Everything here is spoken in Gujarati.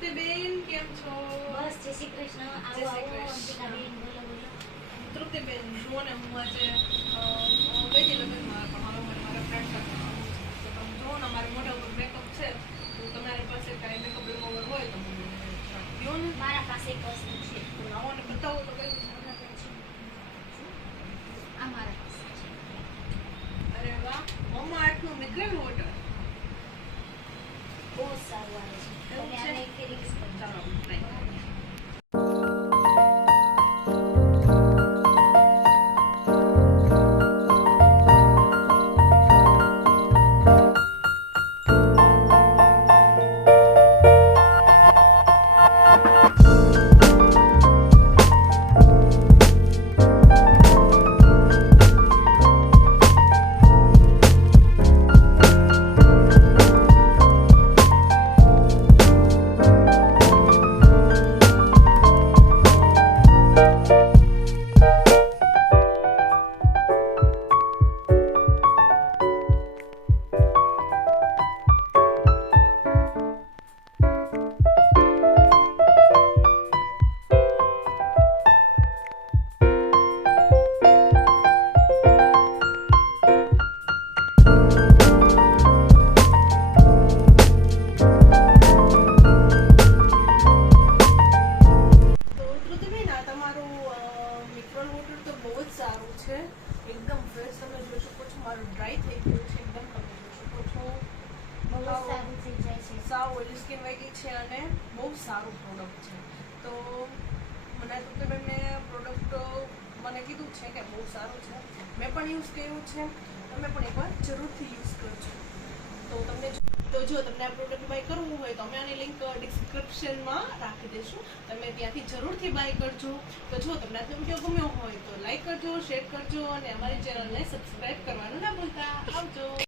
તૃપ્તિબેન કેમ છો? બસ જય શ્રી કૃષ્ણ. જય આવો શ્રી આવો કૃષ્ણ. અંતિકાબેન, બોલો બોલો. તૃપ્તિબેન જુઓ ને હું આજે ગઈ હતી લગ્નમાં પણ હવે મને મારા ફ્રેન્ડ સાથે આવવું છે. તો તમે જુઓ ને મારા મોઢા ઉપર મેકઅપ છે તો તમારી પાસે કાંઈ મેકઅપ રિમૂવર હોય તો મને કહો ને. મારા પાસે એક વસ્તુ છે. તો આવો ને બતાવો તો કયું છે? આ મારા પાસે છે. અરે વાહ, મમ્મા આટલું મિનરલ વોટર. બહુ સારું આવે છે. એવું તમે છે? આને એક ફેર યુઝ કરજો. ચાલો try કરીએ. તો તૃપ્તિબેન, આ તમારું મિનરલ વોટર તો બહુ જ સારું છે. એકદમ ફ્રેશ તમે જોઈ શકો છો. મારું ડ્રાય થઈ ગયું છે એકદમ, તમે જોઈ શકો છો. બહુ જ સારું થઈ જાય છે. સાવ ઓઇલી સ્કિન વાળી છે અને બહુ સારું પ્રોડક્ટ છે. તો મને તૃપ્તિબેનને પ્રોડક્ટ મને કીધું છે કે બહુ સારું છે. મેં પણ યુઝ કર્યું છે. તમે પણ એકવાર જરૂરથી યુઝ કરજો. તો તમને જો તમને આ પ્રોડક્ટ બાય કરવું હોય તો અમે આની લિંક ડિસ્ક્રિપ્શનમાં રાખી દઈશું. તમે ત્યાંથી જરૂરથી બાય કરજો. તો જો તમને આ વિડીયો ગમ્યો હોય તો લાઈક કરજો, શેર કરજો અને અમારી ચેનલને સબસ્ક્રાઇબ કરવાનું ના ભૂલતા. આવજો.